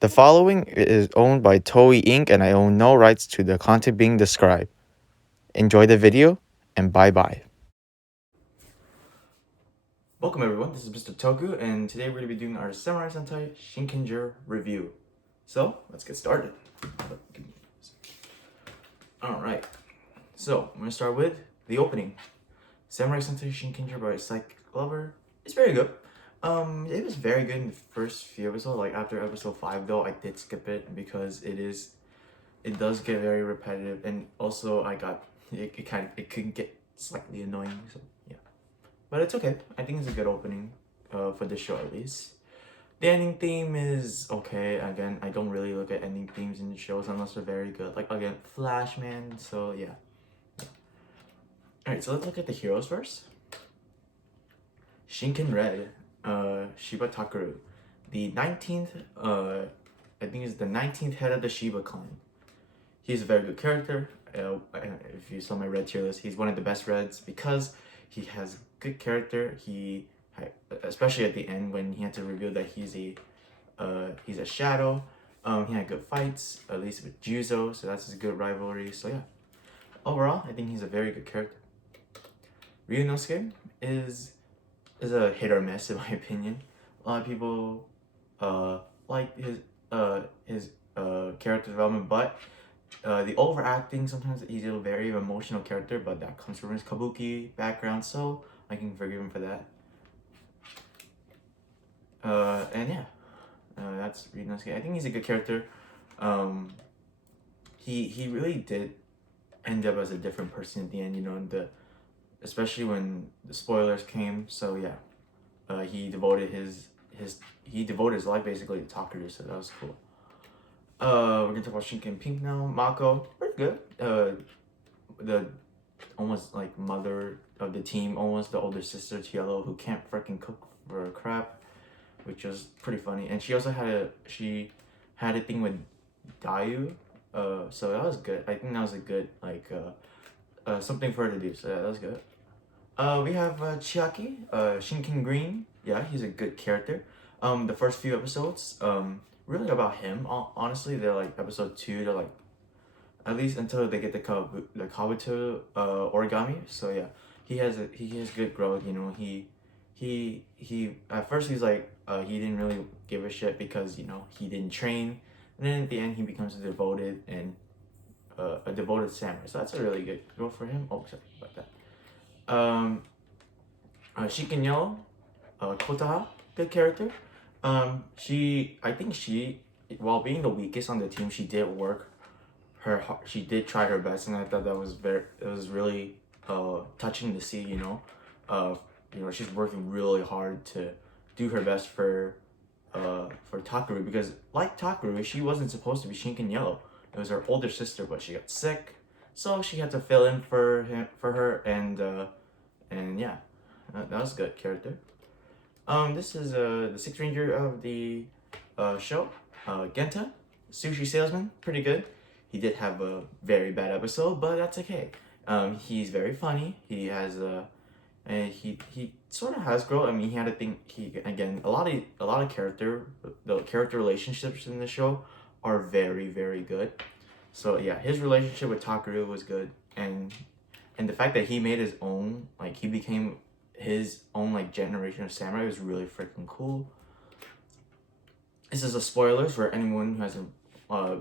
The following is owned by Toei.Inc. and I own no rights to the content being described. Enjoy the video and bye-bye. Welcome everyone, this is Mr. Toku and today we're going to be doing our Samurai Sentai Shinkenger review. So, let's get started. Alright, so I'm going to start with the opening. Samurai Sentai Shinkenger by Psych Lover. It's very good. It was very good in the first few episodes. Like after episode 5 though, I did skip it because it does get very repetitive, and also it could get slightly annoying. So yeah, but it's okay. I think it's a good opening, for the show at least. The ending theme is okay. Again, I don't really look at ending themes in the shows unless they're very good. Like again, Flashman. So yeah. All right, so let's look at the heroes first. Shinken Red, Shiba Takeru, the 19th, I think is the 19th head of the Shiba clan. He's a very good character. If you saw my red tier list, he's one of the best reds because he has good character. Especially at the end when he had to reveal that he's a shadow. He had good fights, at least with Juzo, so that's a good rivalry. So yeah, overall, I think he's a very good character. Ryunosuke is a hit or miss in my opinion. A lot of people like his character development, but the overacting sometimes he's a very emotional character, but that comes from his kabuki background, so I can forgive him for that. And yeah, that's Ryunosuke. I think he's a good character. He really did end up as a different person at the end, you know, especially when the spoilers came. So yeah, he devoted his life basically to Takeru, so that was cool. We're gonna talk about Shinken Pink now. Mako, pretty good. The almost like mother of the team, almost the older sister to Yellow, who can't freaking cook for crap, which was pretty funny. And she also had a thing with Dayu, so that was good. I think that was a good something for her to do. So yeah, that was good. We have Chiaki, Shinken Green. Yeah, he's a good character. The first few episodes, really about him. Honestly, they're like episode 2 to like at least until they get the Kabuto origami. So yeah, he has good growth. You know, he at first he's like he didn't really give a shit because you know he didn't train, and then at the end he becomes a devoted samurai. So that's a really good growth for him. Oh, sorry about that. Shikinyo, Kotaha, good character. I think while being the weakest on the team, she did work she did try her best, and I thought it was really touching to see. You know, she's working really hard to do her best for Takeru, because like Takeru, she wasn't supposed to be Shinken Yellow. It was her older sister, but she got sick, so she had to fill in for her, and yeah, that was a good character. This is the Sixth Ranger of the show, Genta, sushi salesman, pretty good. He did have a very bad episode, but that's okay. He's very funny. He has and he sort of has growth. I mean, he had a thing. A lot of character relationships in the show are very very good. So yeah, his relationship with Takeru was good, and the fact that he made his own, like he became his own like generation of samurai, was really freaking cool. This is a spoilers for anyone who hasn't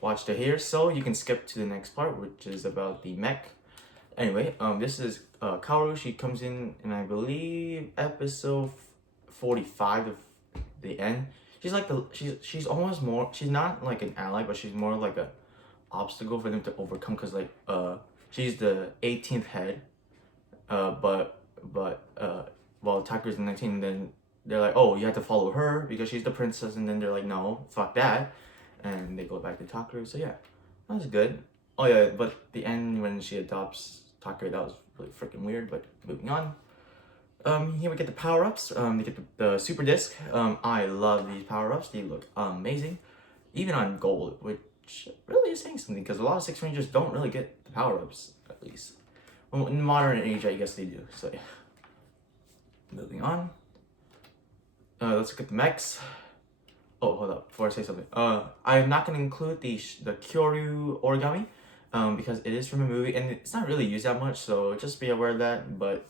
watched it here, so you can skip to the next part, which is about the mech. Anyway, this is Kawaru. She comes in I believe episode 45 of the end. She's like she's almost more. She's not like an ally, but she's more like a obstacle for them to overcome. Cause like she's the 18th head, but while Takeru's 19, then they're like, oh, you have to follow her because she's the princess, and then they're like, no, fuck that, and they go back to Takeru. So yeah, that was good. Oh yeah, but the end when she adopts Takeru, that was really freaking weird. But moving on. Here we get the power-ups. They get the super disc. I love these power-ups. They look amazing, even on gold, which really is saying something because a lot of Six Rangers don't really get the power-ups, at least. Well, in modern age, I guess they do. So yeah. Moving on. Let's look at the mechs. Oh, hold up, before I say something. I'm not gonna include the Kyoru origami, because it is from a movie and it's not really used that much, so just be aware of that. But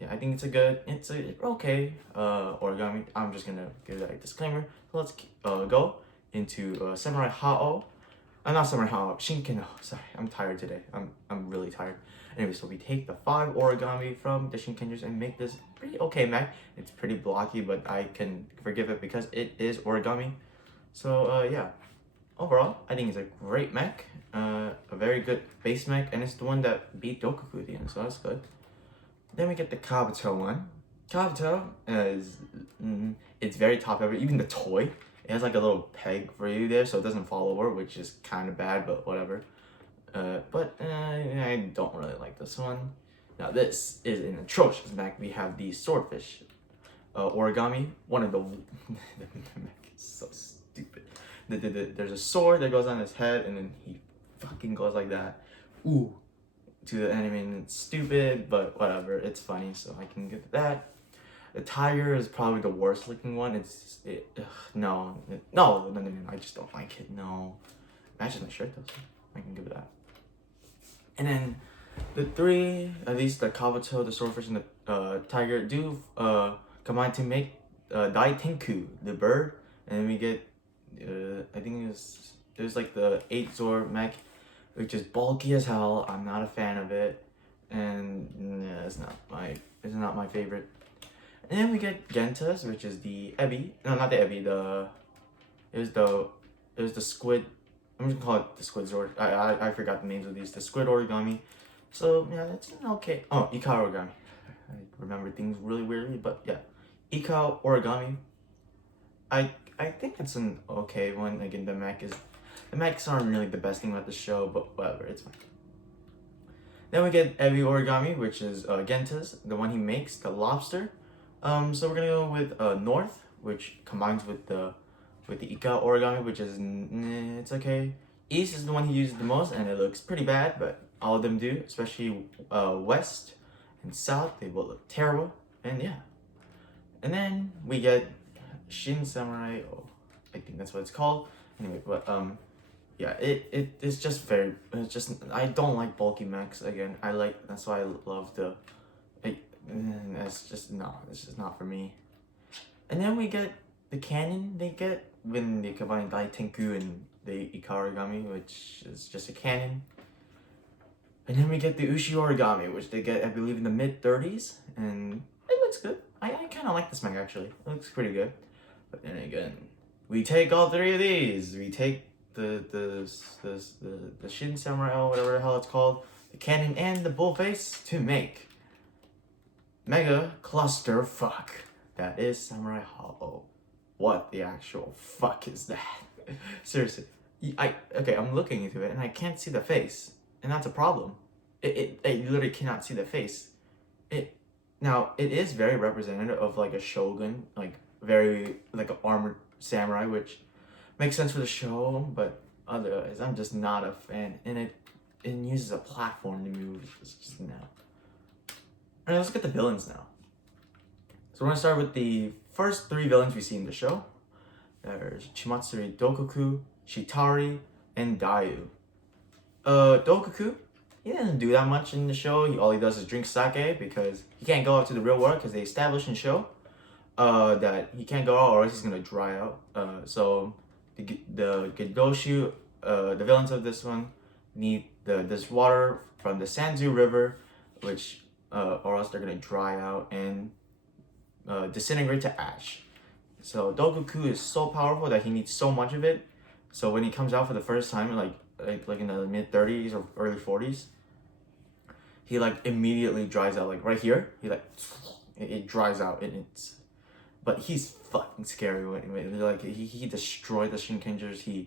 yeah, I think it's a okay origami. I'm just gonna give that a disclaimer. So let's go into Samurai Hao. Not Samurai Hao, Shinkenger. Sorry, I'm tired today. I'm really tired. Anyway, so we take the 5 origami from the Shinkengers and make this pretty okay mech. It's pretty blocky, but I can forgive it because it is origami. So yeah, overall, I think it's a great mech, a very good base mech, and it's the one that beat Dokuku at the end, so that's good. Then we get the Kabuto one. Kabuto is, it's very top heavy. Even the toy, it has like a little peg for you there, so it doesn't fall over, which is kind of bad, but whatever. I don't really like this one. Now this is an atrocious mech. We have the swordfish origami. One of the the mech is so stupid. There's a sword that goes on his head, and then he fucking goes like that. Ooh, to the enemy, and it's stupid, but whatever. It's funny, so I can get that. The tiger is probably the worst looking one. No, I just don't like it. No, matches my shirt though, so I can give it that. And then the 3, at least the Cavato, the swordfish, and the tiger do combine to make Dai-Tenku, the bird. And then we get, I think there's like the 8 Zord mech, which is bulky as hell. I'm not a fan of it, and yeah, it's not my favorite. And then we get Gentas, which is the Ebi. No, not the Ebi. It was the Squid. I'm just gonna call it the Squid Zord. I forgot the names of these. The Squid Origami. So yeah, that's okay. Oh, Ika Origami. I remember things really weirdly, but yeah, Ika Origami. I think it's an okay one. Again, the mechs aren't really the best thing about the show, but whatever, it's fine. Then we get Ebi Origami, which is Genta's, the one he makes, the lobster. So we're gonna go with North, which combines with the Ika Origami, which is it's okay. East is the one he uses the most, and it looks pretty bad, but all of them do, especially West and South. They both look terrible, and yeah. And then we get Shin Samurai. Oh, I think that's what it's called. Anyway, but yeah, it's just I don't like bulky mechs. Again, that's why I love the. It's just not for me. And then we get the Canon they get when they combine Dai-Tenku and the Ika Origami, which is just a Canon. And then we get the Ushi Origami, which they get, I believe, in the mid-30s, and it looks good. I kind of like this mech, actually. It looks pretty good. But then again, we take all 3 of these. We take the Shin Samurai, whatever the hell it's called, the Canon, and the Bullface to make Mega Cluster Fuck. That is Samurai Hao. What the actual fuck is that? Seriously. I'm looking into it and I can't see the face. And that's a problem. I literally cannot see the face. Now, it is very representative of like a shogun, like very like an armored samurai, which makes sense for the show, but otherwise I'm just not a fan. And it uses a platform to move. It's just no. Alright, let's get the villains now. So we're gonna start with the first 3 villains we see in the show. There's Chimatsuri Dokuku, Shitari, and Dayu. Dokuku, he doesn't do that much in the show. All he does is drink sake because he can't go out to the real world because they established in the show that he can't go out or else he's gonna dry out. So the Gedoshu, the villains of this one, need this water from the Sanzu River, which or else they're gonna dry out and disintegrate to ash. So Dokuku is so powerful that he needs so much of it. So when he comes out for the first time, like in the mid 30s or early 40s, he like immediately dries out. Like right here, it dries out, and but he's fucking scary when like he destroyed the Shinkengers.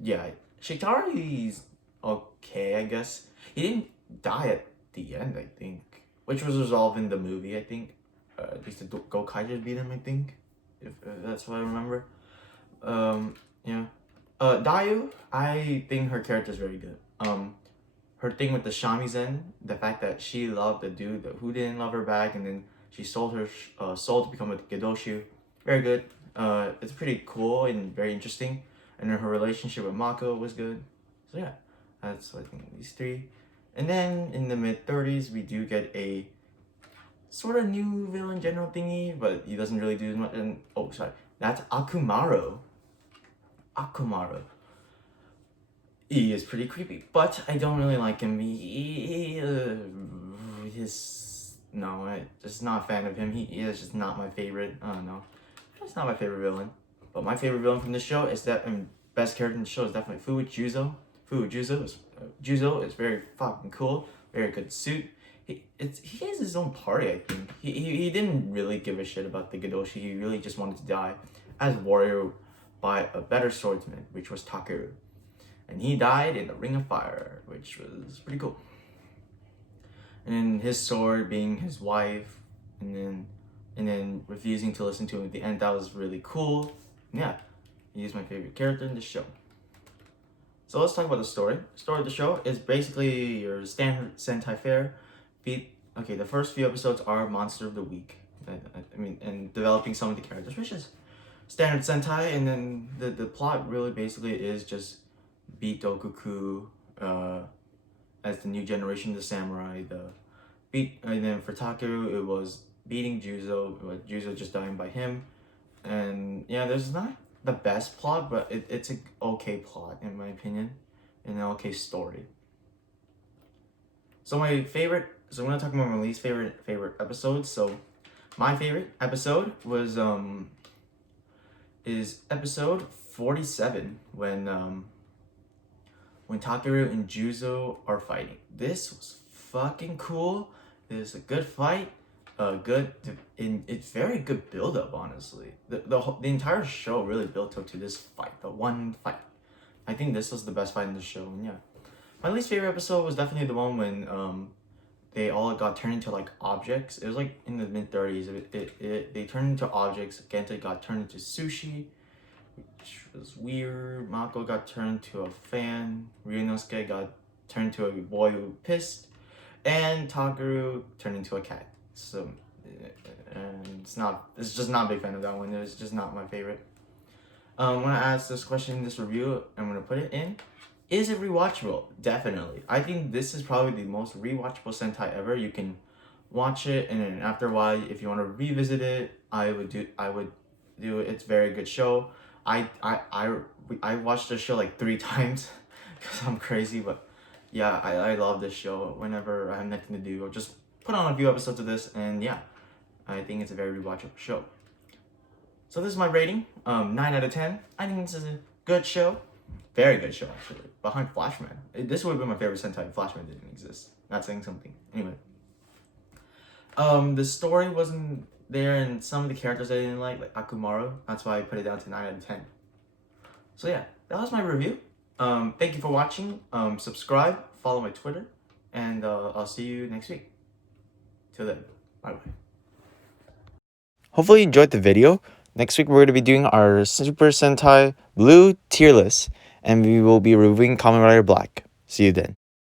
Yeah, Shitari's okay, I guess. He didn't die at the end, I think, which was resolved in the movie, I think. At least the Gokaijers beat him, I think, if that's what I remember. Yeah. Dayu, I think her character is very good. Her thing with the shamisen, the fact that she loved the dude who didn't love her back, and then she sold her soul to become a Gedoshu, very good. It's pretty cool and very interesting. And then her relationship with Mako was good. So yeah, that's I think these three. And then in the mid-30s, we do get a sort of new villain general thingy, but he doesn't really do as much. And oh, sorry, that's Akamaru. Akamaru. He is pretty creepy, but I don't really like him. No, I just not a fan of him. He is just not my favorite. I don't know. He's not my favorite villain. But my favorite villain from the show is that, best character in the show is definitely Juzo. Juzo is very fucking cool. Very good suit. He has his own party, I think. He didn't really give a shit about the Gadoshi. He really just wanted to die as a warrior by a better swordsman, which was Takeru. And he died in a ring of fire, which was pretty cool. And then his sword being his wife, and then refusing to listen to him at the end, that was really cool. Yeah, he's my favorite character in the show. So let's talk about the story. The story of the show is basically your standard Sentai fare. Okay, the first few episodes are Monster of the Week. And developing some of the characters, which is standard Sentai. And then the plot really basically is just beat Dokuku as the new generation of the samurai. And then for Takeru, it was beating Juzo, with Juzo just dying by him. And yeah, there's not the best plot, but it's an okay plot in my opinion, and an okay story. So I'm gonna talk about my least favorite episodes. So my favorite episode was is episode 47 when Takeru and Juzo are fighting. This was fucking cool. It was a good fight. It's very good build up, honestly. The entire show really built up to this fight, the one fight. I think this was the best fight in the show, and yeah. My least favorite episode was definitely the one when they all got turned into like objects. It was like in the mid-30s. They turned into objects. Genta got turned into sushi, which was weird. Mako got turned to a fan. Ryunosuke got turned to a boy who pissed, and Takeru turned into a cat. So, and it's just not a big fan of that one. It's just not my favorite. When I ask this question in this review, I'm gonna put it in. Is it rewatchable? Definitely. I think this is probably the most rewatchable Sentai ever. You can watch it, and then after a while, if you want to revisit it, I would do it. It's a very good show. I watched this show like 3 times because I'm crazy, but yeah, I love this show. Whenever I have nothing to do, I'll just put on a few episodes of this, and yeah, I think it's a very rewatchable show. So this is my rating, 9 out of 10. I think this is a good show. Very good show, actually. Behind Flashman. This would have been my favorite Sentai if Flashman didn't exist. Not saying something. Anyway. The story wasn't there, and some of the characters I didn't like Akamaru. That's why I put it down to 9 out of 10. So yeah, that was my review. Thank you for watching. Subscribe, follow my Twitter, and I'll see you next week. Till then, bye-bye. Hopefully you enjoyed the video. Next week we're going to be doing our Super Sentai Blue Tierlist, and we will be reviewing Kamen Rider Black. See you then.